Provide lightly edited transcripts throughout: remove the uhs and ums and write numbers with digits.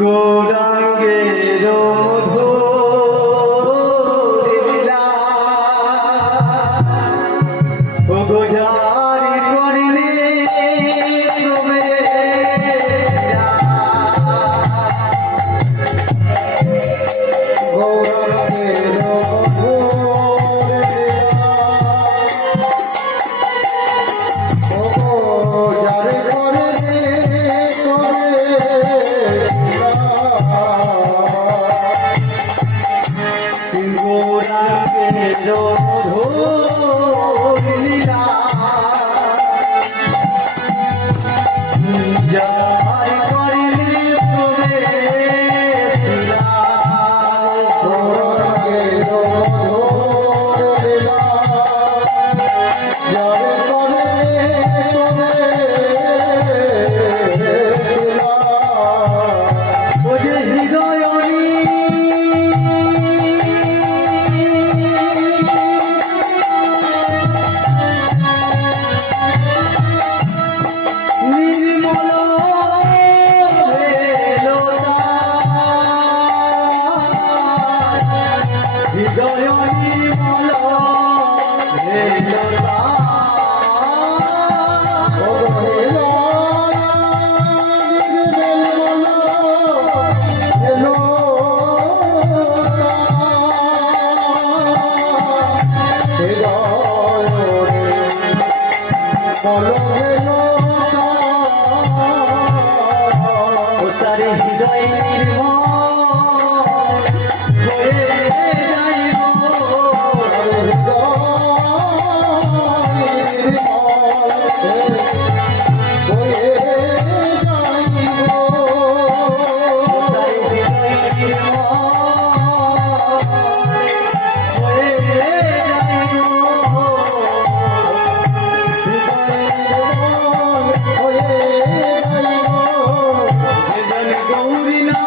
গৌরাঙ্গের মধুর লীলা ও গোজারি করলে গৌরাঙ্গের মধুর লীলা ও গোজারি করলে গৌরাঙ্গের মধুর লীলা যার করলে প্রবেশিলা গৌরাঙ্গের মধুর লীলা যার করলে ও যে হৃদয় নির্মল হৃদয় নির্মল ও তার হৃদয় নির্মল হয়ে যাইব তার হৃদয় নির্মল হয়ে যাইব গৌরী না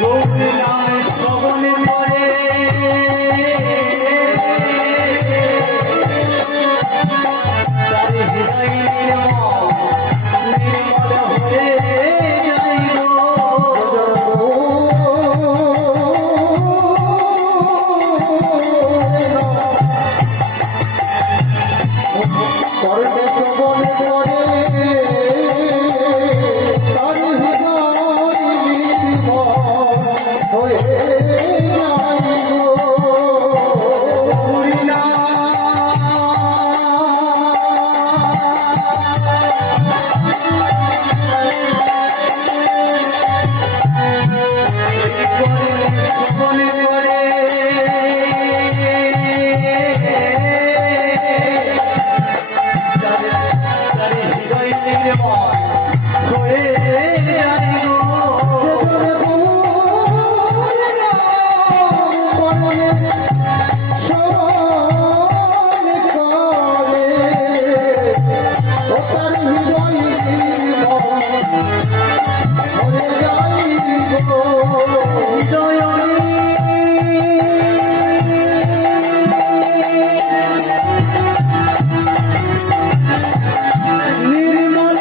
গৌরী নাম শ্রবণে পরে তার হৃদয় নির্মল হয়ে যাইব করতে শ্রবণে করে তার হৃদয় নির্মল হয়ে যাইব গৌরী না শ্রবণে পরে তার হৃদয় নির্মল হয়ে যাইব হৃদয় নির্মল হৃদয় নির্মল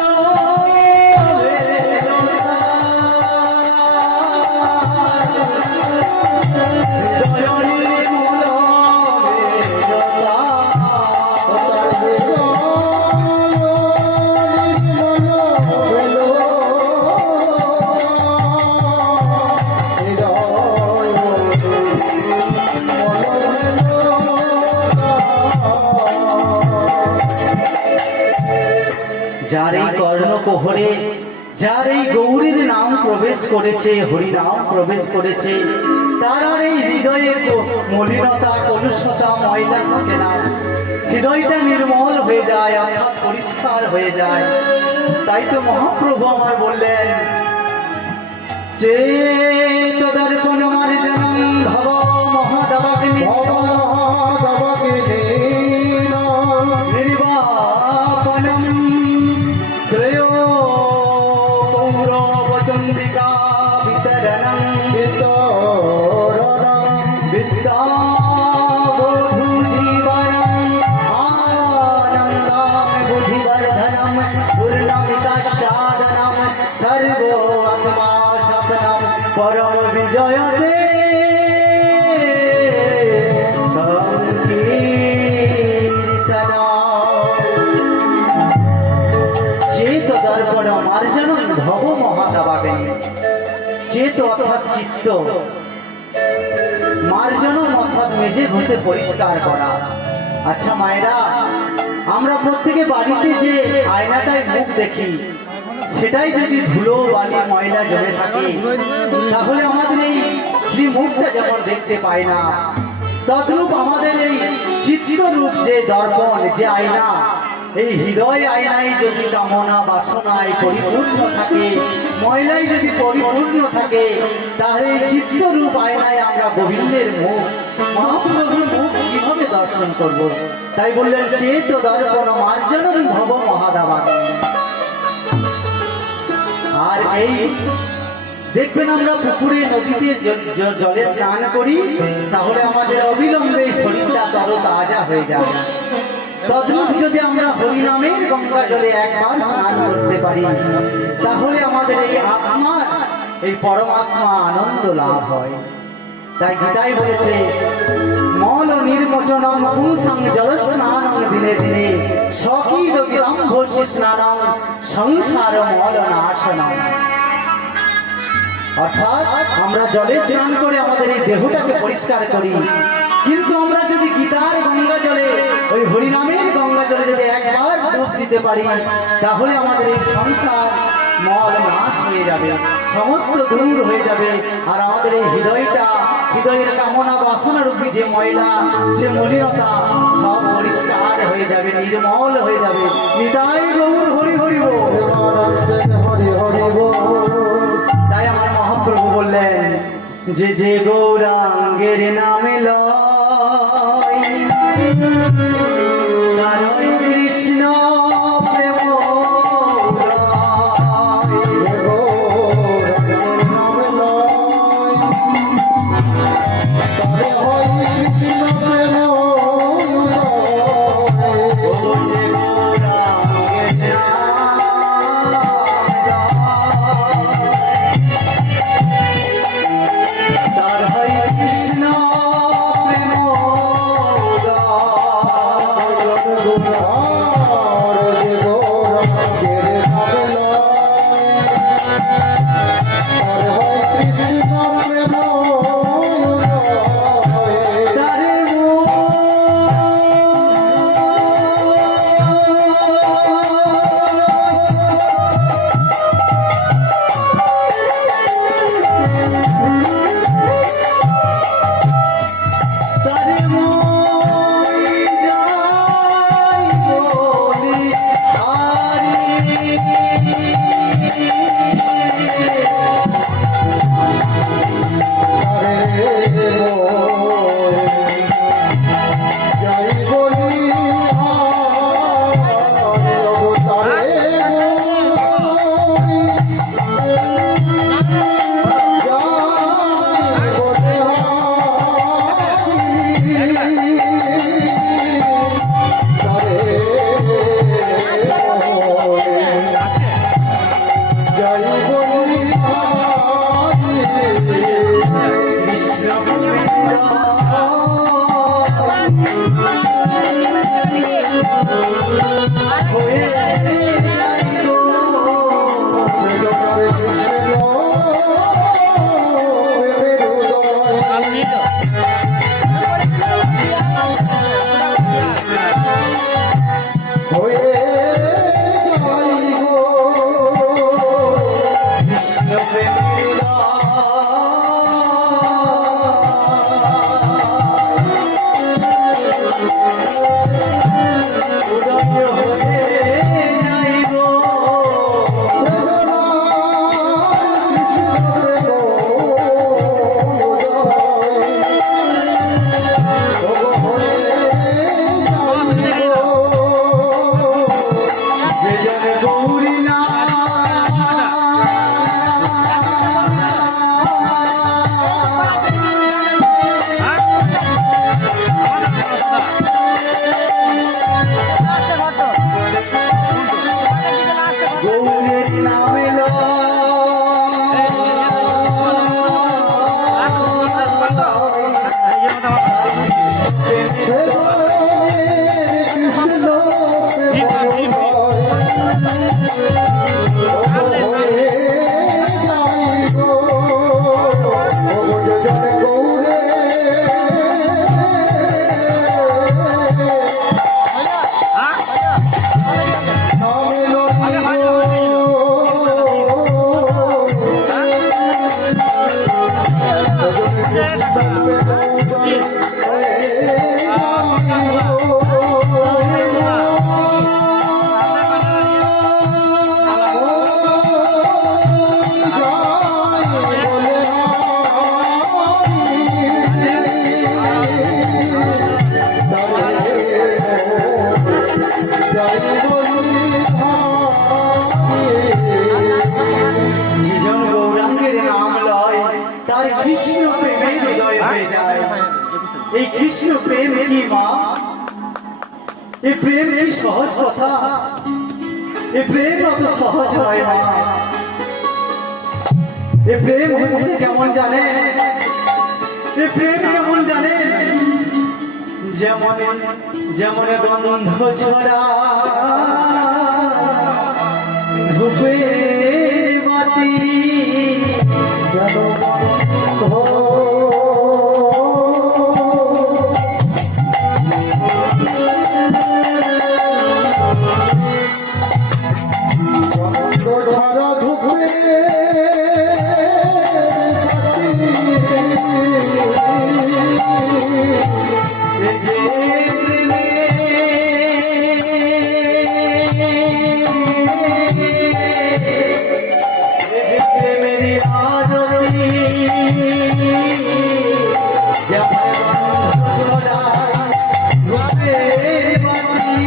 যার এই কর্ণকোহরে যার এই গৌরীর নাম প্রবেশ করেছে, হরিনাম প্রবেশ করেছে, তার আর এই হৃদয়ে মলিনতা কলুষতা ময়লা থাকে না, হৃদয়টা নির্মল হয়ে যায়, অর্থাৎ পরিষ্কার হয়ে যায়। তাই তো মহাপ্রভু আমার বললেন যে তদর্পণ মার্জনম ভব মহাদবগ্নি নির্বাপনম শ্রেয় কৌরবচন্দ্রিকা বিতরণম বিদ্যাবধূ জীবনম নিত্য মার্জনম অর্থাৎ মেজে ঘষে পরিষ্কার করা। আচ্ছা মায়েরা, আমরা প্রত্যেকে বাড়িতে যে আয়নাটায় মুখ দেখি, সেটাই যদি ধুলো বালি ময়লা জমে থাকে, তাহলে আমাদের এই শ্রী মুখটা যেমন দেখতে পাই না, তদ্রূপ আমাদের এই চিত্তরূপ যে দর্পণ, যে আয়না, এই হৃদয় আয়নায় যদি কামনা বাসনায় পরিপূর্ণ থাকে, ময়লায় যদি পরিপূর্ণ থাকে, তাহলে এই চিত্তরূপ আয়নায় আমরা গোবিন্দের মুখ, মহাপ্রভুর মুখ কিভাবে দর্শন করব? তাই বললেন চেত দর্পণ মার্জনম ভব মহাদাবা। আর এই দেখবেন আমরা পুকুরে নদীতে জলে স্নান করি, তাহলে আমাদের অবিলম্বে শরীরটা তরতাজা হয়ে যায়। তদ্রূপ যদি আমরা হরিনামের গঙ্গা জলে একবার স্নান করতে পারি, তাহলে আমাদের এই আত্মার, এই পরমাত্মা আনন্দ লাভ হয়। তাই গীতাই বলেছে মল নির্মোচনম পুংসং জলস্নানং দিনে দিনে স্বকীত বিলম্ভস্য স্নানং সংসার মল নাশনম। অর্থাৎ আমরা জলে স্নান করে আমাদের এই দেহটাকে পরিষ্কার করি, কিন্তু আমরা যদি গীতার গঙ্গা জলে, ওই হরিনামের গঙ্গা জলে যদি একবার ডুব দিতে পারি, তাহলে আমাদের এই সংসার মল নাশ হয়ে যাবে, সমস্ত দূর হয়ে যাবে। আর আমাদের এই হৃদয়টা, হৃদয়ের কামনা বাসনা রূপী যে ময়লা, যে মলিনতা, সব পরিষ্কার হয়ে যাবে, নির্মল হয়ে যাবে। নিতাই গৌর হরি হরি বল। হরি হরি বল। তাই আমার মহাপ্রভু বললেন যে যে গৌরাঙ্গের নামে লয়, তারই কৃষ্ণ প্রেম এই প্রেম কি সহজ কথা? এই প্রেম অত সহজ হয় না। এই প্রেম হচ্ছে কেমন জানে? এই প্রেম কেমন জানে? যেমন যেমন গন্ধ ছড়া ধূপের বাতি, যেন ধরা ধুপে এই যে প্রেমে এই প্রেমেরই আরতি, যেমন গন্ধ ছড়া ধূপের বাতি।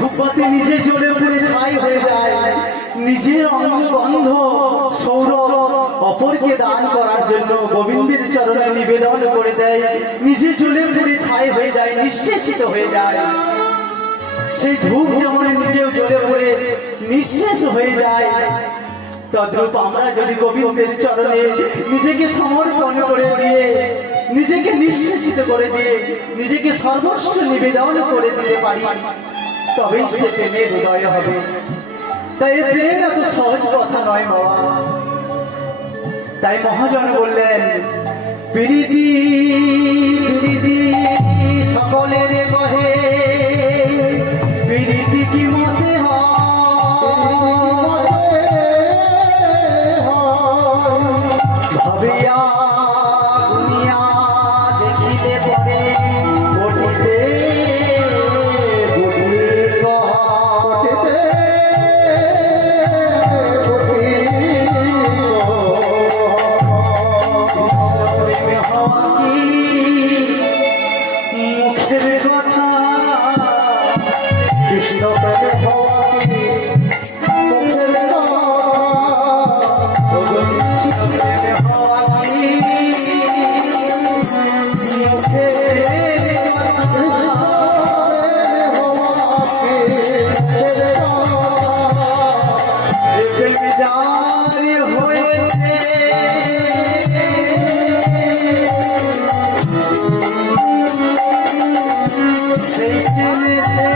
ধূপবাতি নিজে জ্বলে পুড়ে ছাই হয়ে যায়, নিজের অঙ্গ গন্ধ সৌরভ অপরকে দান করার জন্য গোবিন্দের চরণে নিবেদন করে দেয়, নিজে জ্বলে পুড়ে ছাই হয়ে যায়, নিঃশেষিত হয়ে যায়। সেই ধূপ যেমন নিজেও জ্বলে পুড়ে নিঃশেষ হয়ে যায়, তদ্রূপ আমরা যদি গোবিন্দের চরণে নিজেকে সমর্পণ করে দিয়ে, নিজেকে নিঃশেষিত করে দিয়ে, নিজেকে সর্বস্ব নিবেদন করে দিতে পারি, তবেই সে প্রেমের হৃদয় হবে। তাই এই প্রেম এত সহজ কথা নয় বাবা। তাই মহাজন বললেন, প্রীতি প্রীতি সকলের কহে, প্রীতি কি মতে ভাবিয়া দুনিয়া দেখিতে পরে ঘটিতে মুখের কথা, কৃষ্ণ প্রেমে হওয়া কি মুখের কথা? প্রেমে হওয়া কি মুখের কথা? প্রেম জারি হয়েছে সেই জেনেছে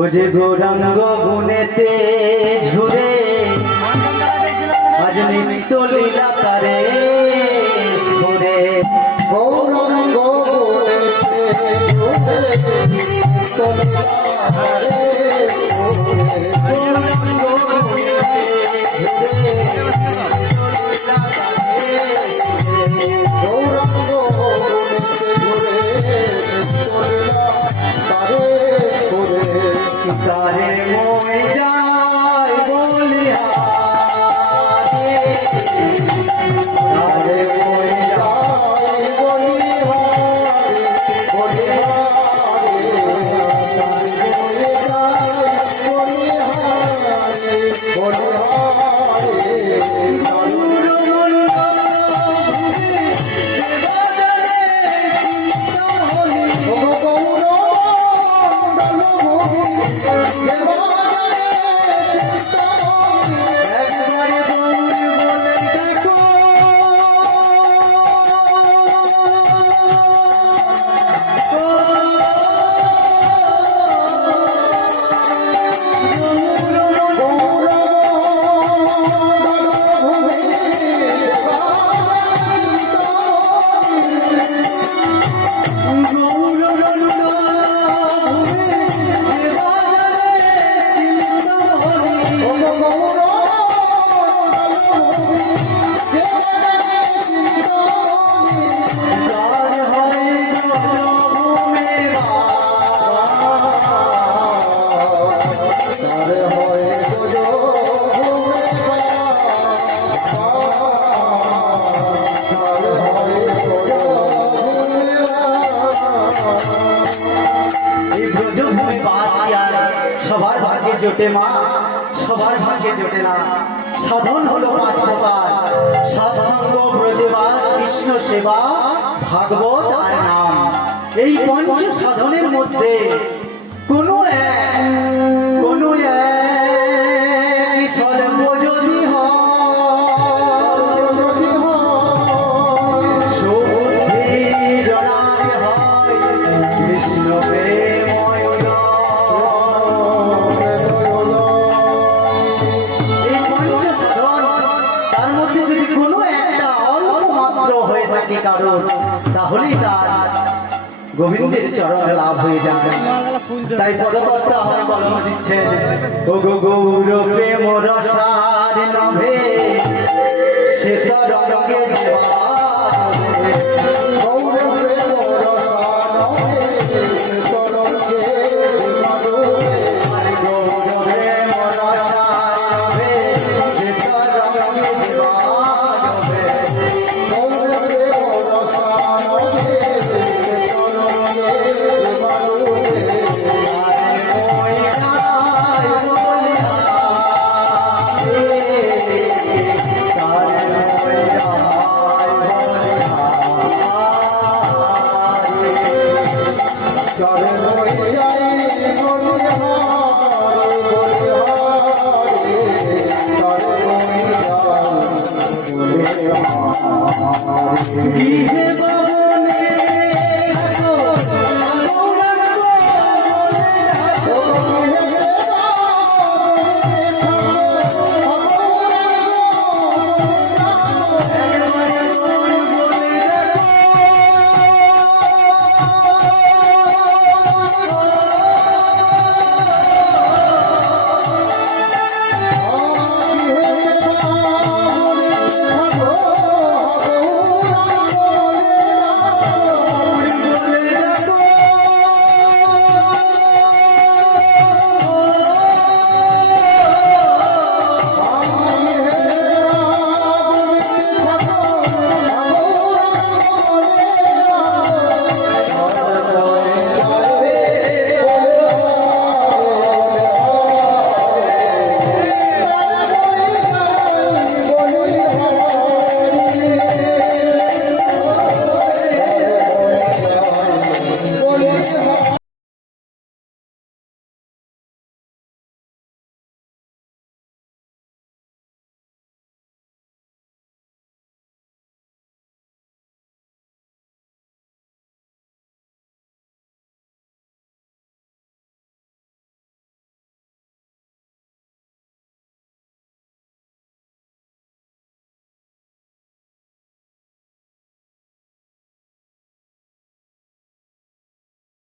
ও যে গৌরাঙ্গ গুণেতে ঝুরে আজ নিত্য লীলা তারে স্ফুরে গৌরাঙ্গ গুণেতে ঝুরে তলিলারে স্ফুরে গৌরাঙ্গ গুণেতে ঝুরে লীলা তারে স্ফুরে গৌরাঙ্গ গুণেতে ঝুরে তলিলারে স্ফুরে তারে মই যায় বলিহারে তারে মই যাই বলিহারে বলিহারে তারে মই যাই বলিহারে বলিহারে একবারে গৌর বলে দেখো এই ব্রজভূমি বাস কি আর সবার ভাগ্যে জোটে মা, সবার ভাগ্যে জোটে না। সাধন হলো পাঁচ প্রকার: সৎসঙ্গ, ব্রজবাস, কৃষ্ণ সেবা, ভাগবত আর নাম। এই পঞ্চ সাধনের মধ্যে কোনো এক সর্ব যদি হয়, সুবুদ্ধি জনাতে হয় কৃষ্ণ প্রেময় এই পঞ্চ সাধন, তার মধ্যে যদি কোনো একটা অল্প মাত্র হয়ে থাকে কারণ, তাহলেই তার গোবিন্দের চরণ লাভ হয়ে যাবে। তাই পদকর্তা আমার কলম দিচ্ছেন, ও গো গৌর প্রেম রসার নভে সে রঙ্গে Hare Hare